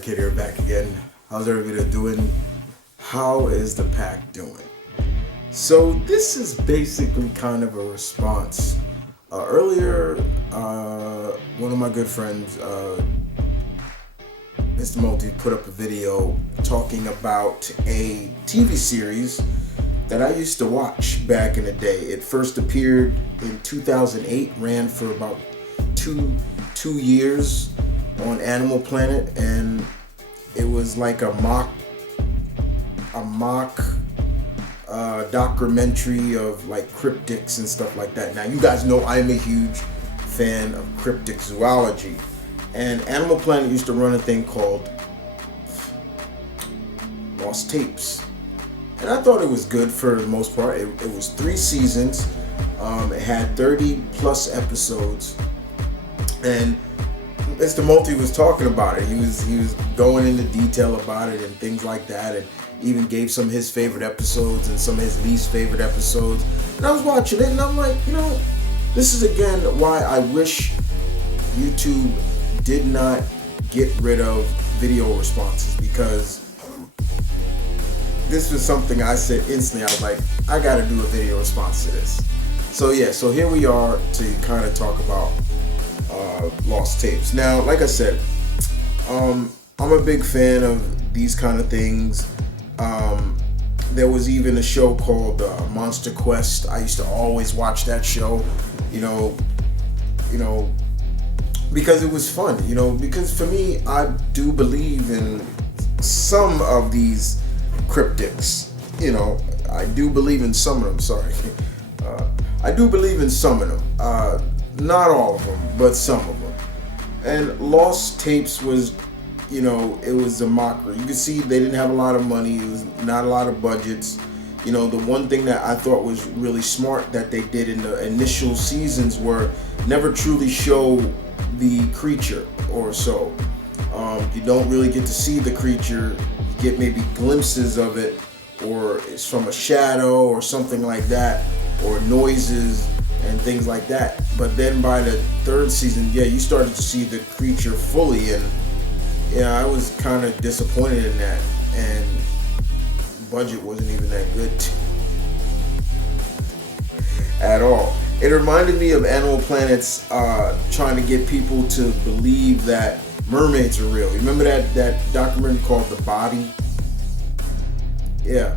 Kid here back again. How's everybody doing? How is the pack doing? So this is basically kind of a response. Earlier, one of my good friends, Mr. put up a video talking about a TV series that I used to watch back in the day. It first appeared in 2008, ran for about two years on Animal Planet, and it was like a mock documentary of like cryptids and stuff like that. Now you guys know I'm a huge fan of cryptic zoology, and Animal Planet used to run a thing called Lost Tapes, and I thought it was good for the most part. It was 3 seasons. It had 30 plus episodes, and Mr. Multi was talking about it. He was going into detail about it and things like that, and even gave some of his favorite episodes and some of his least favorite episodes. And I was watching it, and I'm like, this is again why I wish YouTube did not get rid of video responses, because this was something I said instantly. I was like, I gotta do a video response to this. So here we are to kind of talk about Lost Tapes. Now, like I said, I'm a big fan of these kind of things. There was even a show called Monster Quest. I used to always watch that show, because it was fun, because for me, I do believe in some of these cryptids. I do believe in some of them, sorry. I do believe in some of them. Not all of them, but some of them. And Lost Tapes was, it was a mockery. You can see they didn't have a lot of money. It was not a lot of budgets. The one thing that I thought was really smart that they did in the initial seasons were never truly show the creature or so. You don't really get to see the creature. You get maybe glimpses of it, or it's from a shadow or something like that, or noises and things like that. But then by the 3rd season, you started to see the creature fully, and I was kind of disappointed in that, and budget wasn't even that good at all. It reminded me of Animal Planet's trying to get people to believe that mermaids are real. Remember that documentary called The Body? Yeah.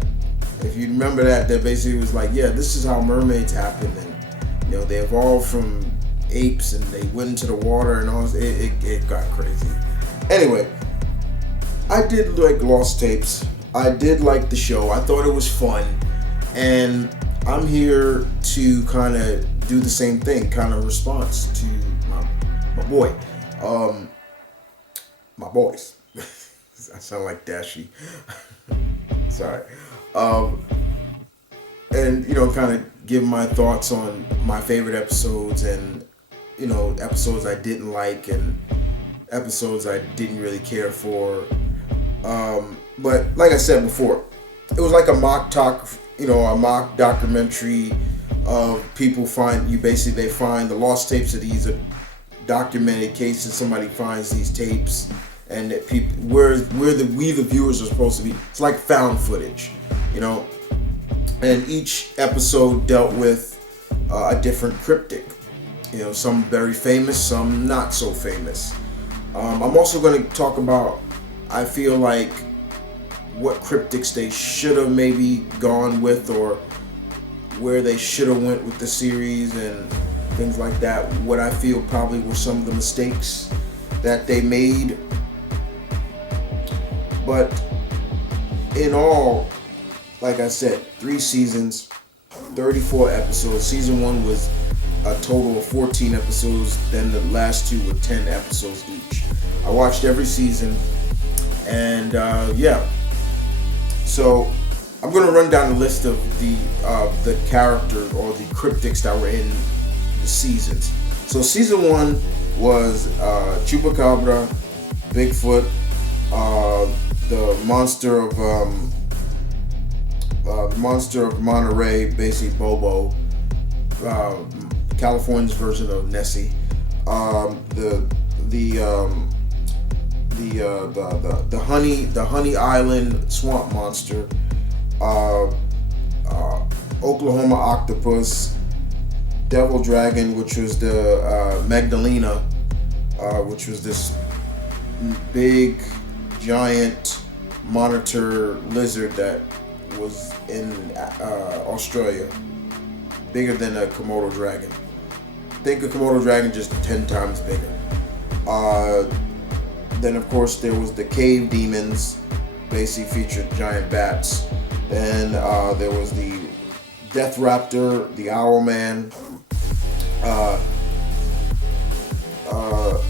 If you remember that basically was like, this is how mermaids happen, and they evolved from apes and they went into the water and all. It got crazy. Anyway, I did like Lost Tapes. I did like the show. I thought it was fun, and I'm here to kind of do the same thing, kind of response to my boy, my boys. I sound like Dashy. Sorry. And kind of give my thoughts on my favorite episodes, and episodes I didn't like and episodes I didn't really care for. But like I said before, it was like a mock documentary of people they find the lost tapes of these documented cases. Somebody finds these tapes, and that people where the viewers are supposed to be. It's like found footage, And each episode dealt with a different cryptid. Some very famous, some not so famous. I'm also going to talk about, I feel like, what cryptids they should have maybe gone with, or where they should have went with the series and things like that. What I feel probably were some of the mistakes that they made. But in all, like I said, 3 seasons, 34 episodes. Season 1 was a total of 14 episodes. Then the last 2 were 10 episodes each. I watched every season, and So I'm going to run down the list of the characters or the cryptids that were in the seasons. So season 1 was Chupacabra, Bigfoot, the monster of Monterey, basically Bobo, California's version of Nessie, the the honey island swamp monster, uh, Oklahoma octopus, devil dragon, which was the Magdalena, which was this big giant monitor lizard that was in Australia, bigger than a Komodo dragon. Think a Komodo dragon, just 10 times bigger. Then of course there was the cave demons, basically featured giant bats. Then there was the Death Raptor, the Owl Man,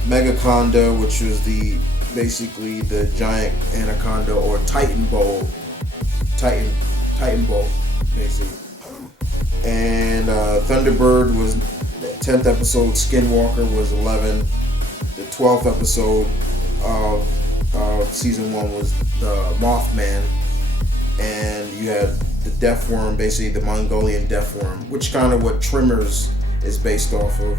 Megaconda, which was basically the giant anaconda, or Titan Bull, basically. And Thunderbird was the 10th episode. Skinwalker was 11. The 12th episode of season 1 was the Mothman, and you had the Death Worm, basically the Mongolian Death Worm, which kind of what Trimmers is based off of.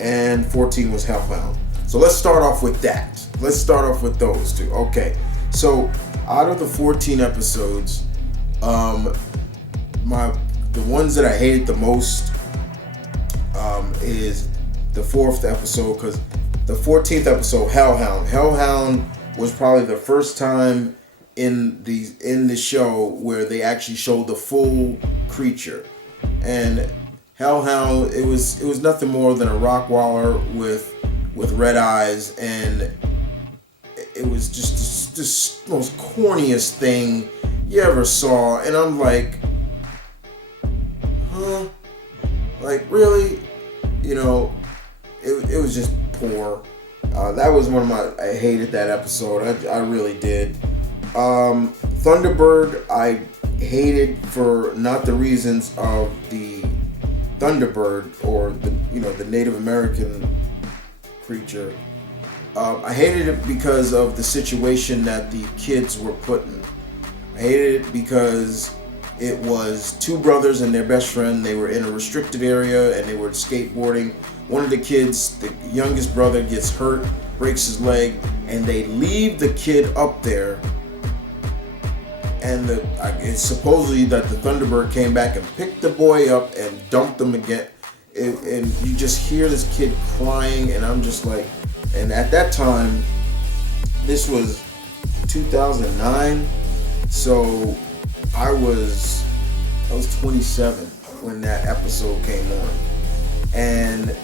And 14 was Hellhound. So let's start off with that. Let's start off with those two. Okay, so out of the 14 episodes, the ones that I hated the most is the 4th episode, because the 14th episode, Hellhound was probably the first time in the show where they actually showed the full creature. And Hellhound, it was nothing more than a rockwaller with red eyes, and it was just this most corniest thing you ever saw. And I'm like, huh? Like, really? You know, it was just poor. That was one of I hated that episode. I really did. Thunderbird, I hated for not the reasons of the Thunderbird or the Native American creature. I hated it because of the situation that the kids were put in. I hated it because it was two brothers and their best friend. They were in a restricted area and they were skateboarding. One of the kids, the youngest brother, gets hurt, breaks his leg, and they leave the kid up there. And it's supposedly that the Thunderbird came back and picked the boy up and dumped him again. And you just hear this kid crying, and I'm just like, and at that time, this was 2009, so I was 27 when that episode came on, and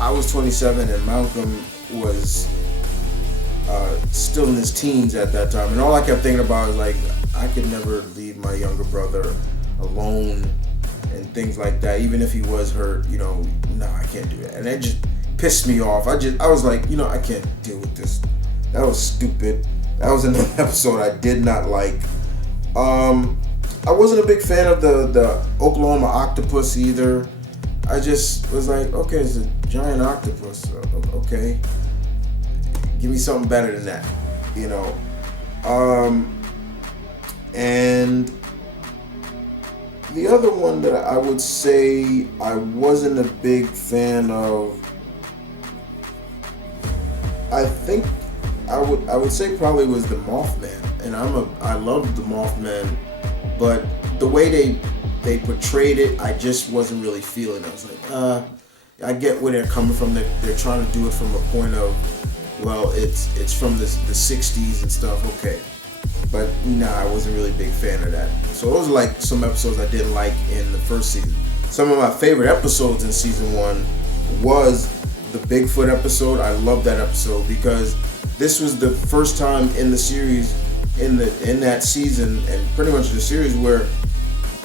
I was 27 and Malcolm was still in his teens at that time, and all I kept thinking about was like, I could never leave my younger brother alone and things like that, even if he was hurt. I can't do that, and it just pissed me off. I was like, I can't deal with this. That was stupid. That was another episode I did not like. I wasn't a big fan of the Oklahoma octopus either. I just was like, okay, it's a giant octopus. Okay, give me something better than that, And the other one that I would say I wasn't a big fan of, I think I would say probably was the Mothman. And I loved the Mothman, but the way they portrayed it, I just wasn't really feeling it. I was like, I get where they're coming from. They're trying to do it from a point of, well, it's from the 60s and stuff. Okay, but nah, I wasn't really a big fan of that. So those are like some episodes I didn't like in the first season. Some of my favorite episodes in season 1 was the Bigfoot episode. I love that episode because this was the first time in the series, in that season, and pretty much the series, where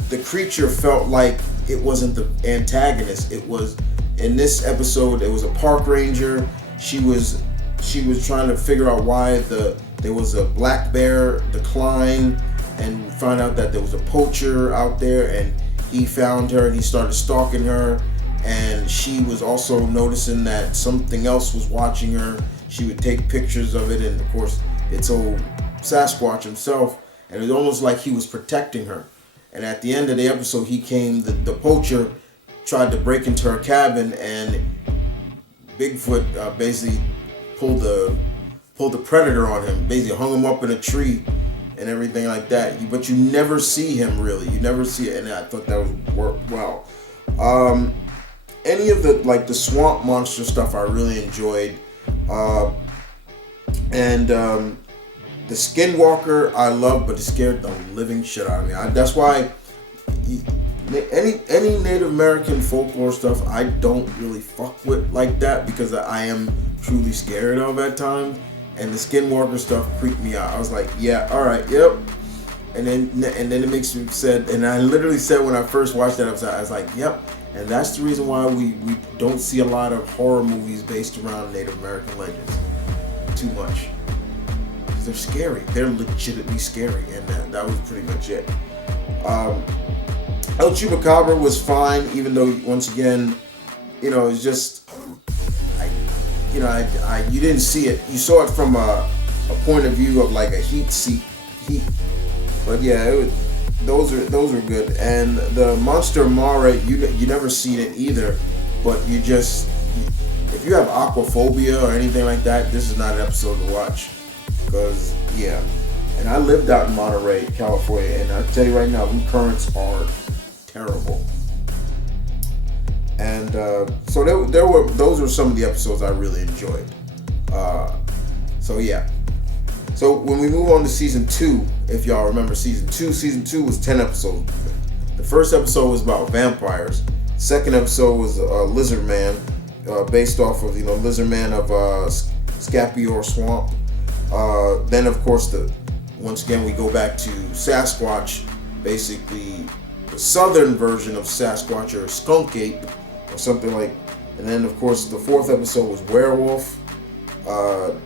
the creature felt like it wasn't the antagonist. It was, in this episode, it was a park ranger. She was trying to figure out why there was a black bear decline, and found out that there was a poacher out there, and he found her and he started stalking her, and she was also noticing that something else was watching her. She would take pictures of it, and of course it's old Sasquatch himself, and it was almost like he was protecting her. And at the end of the episode, the poacher tried to break into her cabin, and Bigfoot basically pulled pulled the predator on him, basically hung him up in a tree and everything like that. But you never see him really. You never see it, and I thought that was worked well. Any of the swamp monster stuff I really enjoyed, and the Skinwalker I love, but it scared the living shit out of me. That's why any Native American folklore stuff I don't really fuck with like that, because I am truly scared of at times. And the Skinwalker stuff creeped me out. I was like, yeah, all right, yep. And then it makes me said, and I literally said when I first watched that episode, I was like, yep. And that's the reason why we don't see a lot of horror movies based around Native American legends too much. Because they're scary. They're legitimately scary. And that was pretty much it. El Chupacabra was fine, even though, once again, it's just, you didn't see it. You saw it from a point of view of like a heat. But yeah, those are good. And the Monster Mare, you never seen it either. But if you have aquaphobia or anything like that, this is not an episode to watch. Because yeah, and I lived out in Monterey, California, and I tell you right now, the currents are terrible. And so those were some of the episodes I really enjoyed. So yeah. So when we move on to season 2, if y'all remember season 2 was 10 episodes. The first episode was about vampires. Second episode was Lizard Man, based off of Lizard Man of Scapior Swamp. Then of course once again we go back to Sasquatch, basically the southern version of Sasquatch, or Skunk Ape, or something like. And then of course the fourth episode was Werewolf.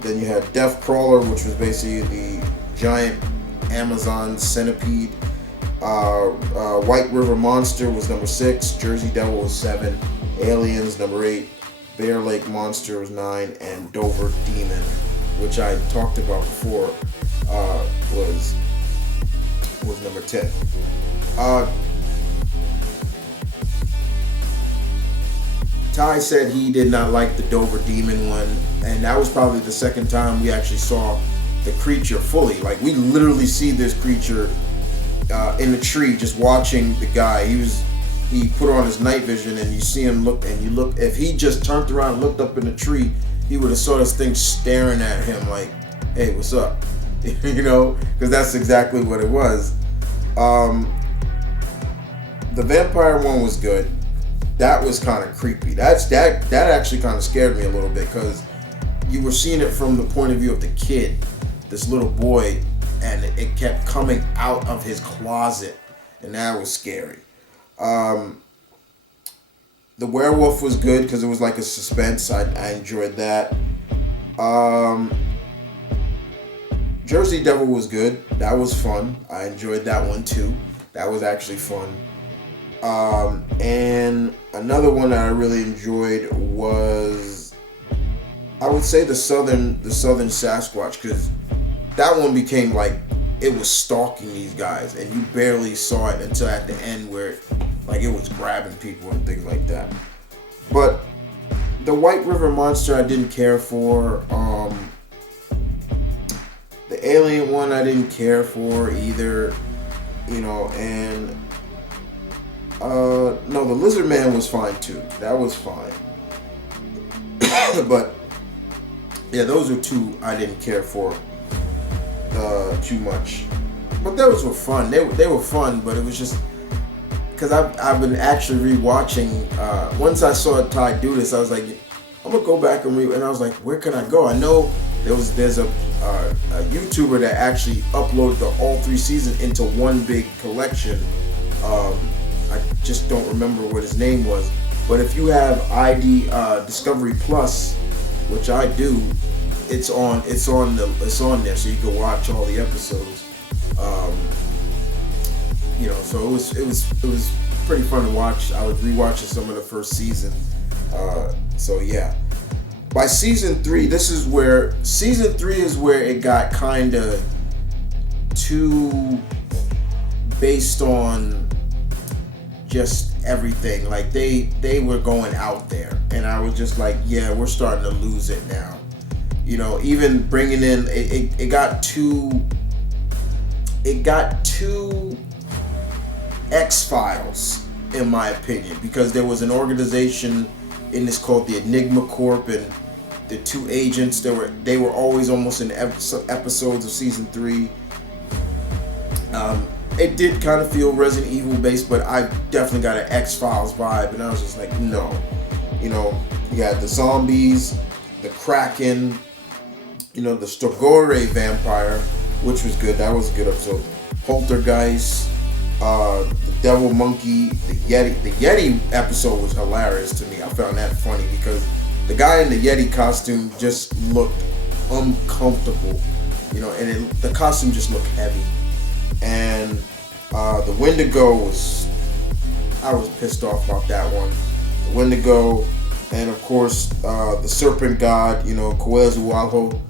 Then you had Death Crawler, which was basically the giant Amazon centipede. White River Monster was number 6. Jersey Devil was 7. Aliens number 8. Bear Lake Monster was 9, and Dover Demon, which I talked about before, was number 10. Ty said he did not like the Dover Demon one, and that was probably the second time we actually saw the creature fully. Like, we literally see this creature in the tree just watching the guy. He put on his night vision, and you see him look, if he just turned around and looked up in the tree, he would have saw this thing staring at him like, hey, what's up? Because that's exactly what it was. The vampire one was good. That was kind of creepy. That actually kind of scared me a little bit, because you were seeing it from the point of view of the kid, this little boy, and it kept coming out of his closet, and that was scary. The werewolf was good because it was like a suspense. I enjoyed that. Jersey Devil was good. That was fun. I enjoyed that one too. That was actually fun. And another one that I really enjoyed was, I would say, the southern Sasquatch, because that one became like it was stalking these guys, and you barely saw it until at the end, where it was grabbing people and things like that. But the White River Monster I didn't care for. The alien one I didn't care for either, and no, the Lizard Man was fine too. That was fine. But yeah, those are two I didn't care for too much. But those were fun. They were fun, but it was just because I've been actually rewatching. Once I saw Ty do this, I was like, I'm gonna go back and and I was like, where can I go? I know there's a YouTuber that actually uploaded all 3 seasons into one big collection. I just don't remember what his name was. But if you have ID Discovery Plus, which I do, it's on there, so you can watch all the episodes. So it was pretty fun to watch. I was rewatching some of the first season. So yeah. By season 3, season 3 is where it got kind of too based on just everything. Like they were going out there, and I was just like, yeah, we're starting to lose it now. Even bringing in it got too X-Files, in my opinion, because there was an organization in this called the Enigma Corp, and the two agents, they were always almost in episodes of season 3. It did kind of feel Resident Evil based, but I definitely got an X-Files vibe, and I was just like, no. You had the zombies, the Kraken, the Stogore vampire, which was good. That was a good episode. Poltergeist, the Devil Monkey, the Yeti. The Yeti episode was hilarious to me. I found that funny because the guy in the Yeti costume just looked uncomfortable, and the costume just looked heavy. And the Wendigo I was pissed off about that one. The Wendigo, and of course the Serpent God, Koezuaho.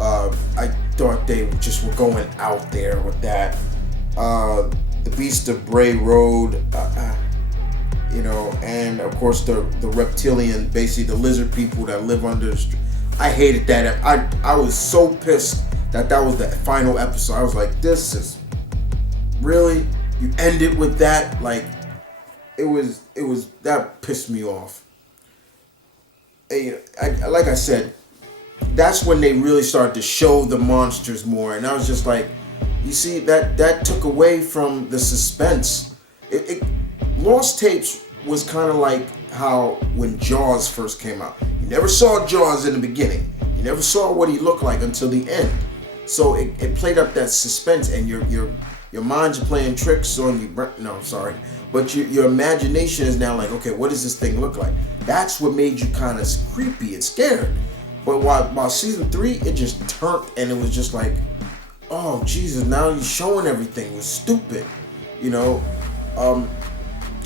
I thought they just were going out there with that. The Beast of Bray Road, and of course the reptilian, basically the lizard people that live under the street. I hated that. I was so pissed that was the final episode. I was like, this is really, you end it with that? Like, it was that pissed me off. And, like I said, that's when they really started to show the monsters more, and I was just like, you see, that took away from the suspense. Lost Tapes was kind of like how when Jaws first came out. You never saw Jaws in the beginning. You never saw what he looked like until the end. So it played up that suspense, and your mind's playing tricks on you. No, I'm sorry. But your imagination is now like, okay, what does this thing look like? That's what made you kind of creepy and scared. But while season 3, it just turned, and it was just like, oh, Jesus, now you're showing everything. It was stupid,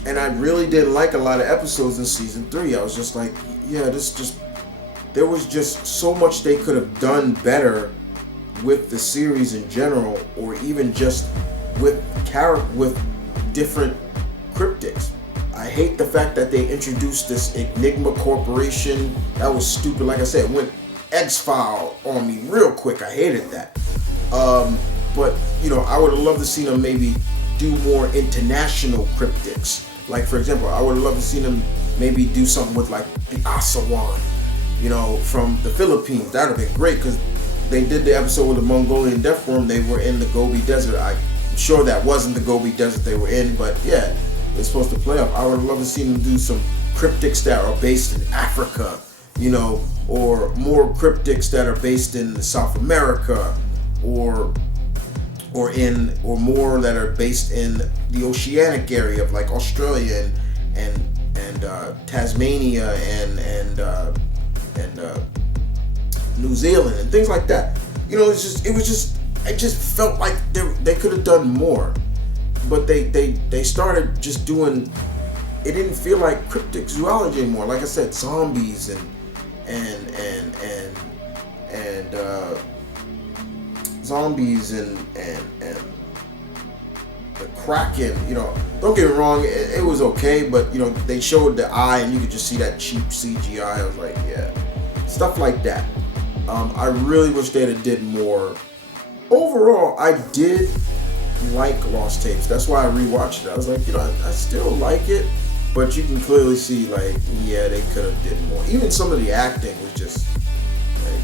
and I really didn't like a lot of episodes in season 3. I was just like, yeah, there was just so much they could have done better with the series in general, or even just with different cryptids. I hate the fact that they introduced this Enigma Corporation. That was stupid. Like I said, it went X-File on me real quick. I hated that. But I would have loved to see them maybe do more international cryptids. Like, for example, I would have loved to see them maybe do something with like the Asawan, from the Philippines. That would have been great, because they did the episode with the Mongolian Death Worm. They were in the Gobi Desert. I'm sure that wasn't the Gobi Desert they were in, but yeah, it's supposed to play up. I would love to see them do some cryptids that are based in Africa, or more cryptids that are based in South America, or more that are based in the oceanic area of like Australia and Tasmania and New Zealand and things like that. I just felt like they could have done more, but they started just doing. It didn't feel like cryptic zoology anymore. Like I said, zombies and zombies and the Kraken. Don't get me wrong, it was okay, but they showed the eye and you could just see that cheap CGI. I was like, yeah, stuff like that. I really wish they'd have did more. Overall, I did like Lost Tapes. That's why I rewatched it. I was like, I still like it, but you can clearly see, like, yeah, they could have did more. Even some of the acting was just like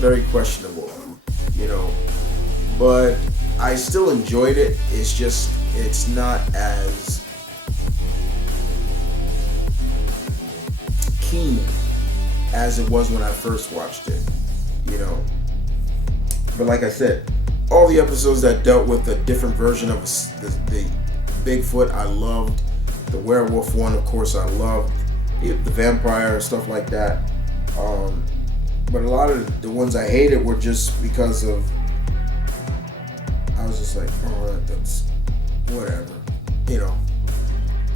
very questionable, But I still enjoyed it. It's not as keen as it was when I first watched it, But like I said, all the episodes that dealt with a different version of the Bigfoot, I loved. The werewolf one, of course, I loved. The vampire, stuff like that. But a lot of the ones I hated were just because of, I was just like, oh, that's whatever,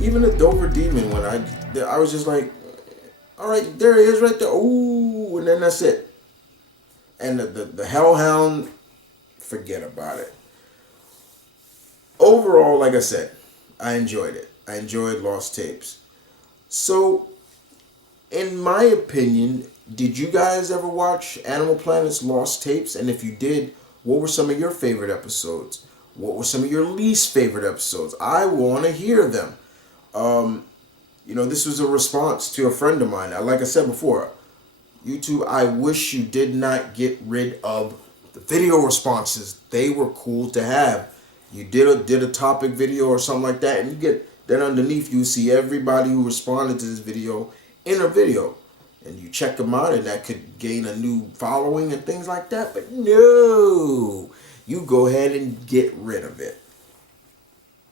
Even the Dover Demon one, I was just like, all right, there he is right there. Ooh, and then that's it. And the Hellhound, forget about it. Overall, like I said, I enjoyed it. I enjoyed Lost Tapes. So, in my opinion, Did you guys ever watch Animal Planet's Lost Tapes? And if you did, what were some of your favorite episodes? What were some of your least favorite episodes? I want to hear them. Um, this was a response to a friend of mine. Like I said before, YouTube, I wish you did not get rid of the video responses. They were cool to have. You did a topic video or something like that, and you get then underneath you see everybody who responded to this video in a video, and you check them out, and that could gain a new following and things like that. But no, you go ahead and get rid of it.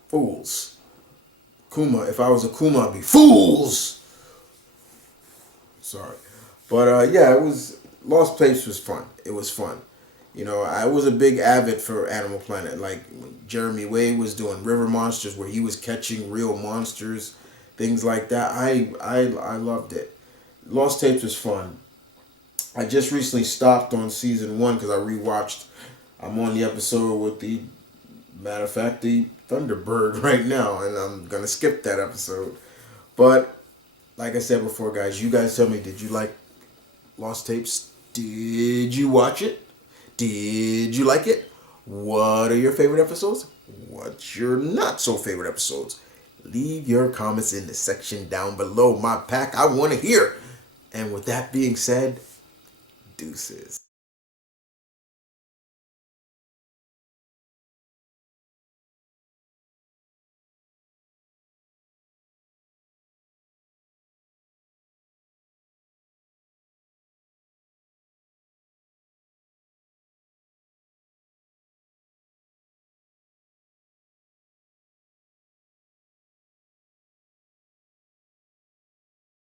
Fools. Kuma. If I was a Kuma, I'd be fools. Sorry. But yeah, it was Lost Place was fun. It was fun. I was a big avid for Animal Planet. Like Jeremy Wade was doing River Monsters, where he was catching real monsters, things like that. I loved it. Lost Tapes was fun. I just recently stopped on season one because I rewatched. I'm on the episode with the matter of fact the Thunderbird right now, and I'm gonna skip that episode. But like I said before, guys, you guys tell me, did you like Lost Tapes? Did you watch it? Did you like it? What are your favorite episodes? What's your not so favorite episodes? Leave your comments in the section down below, my pack. I want to hear. And with that being said, deuces.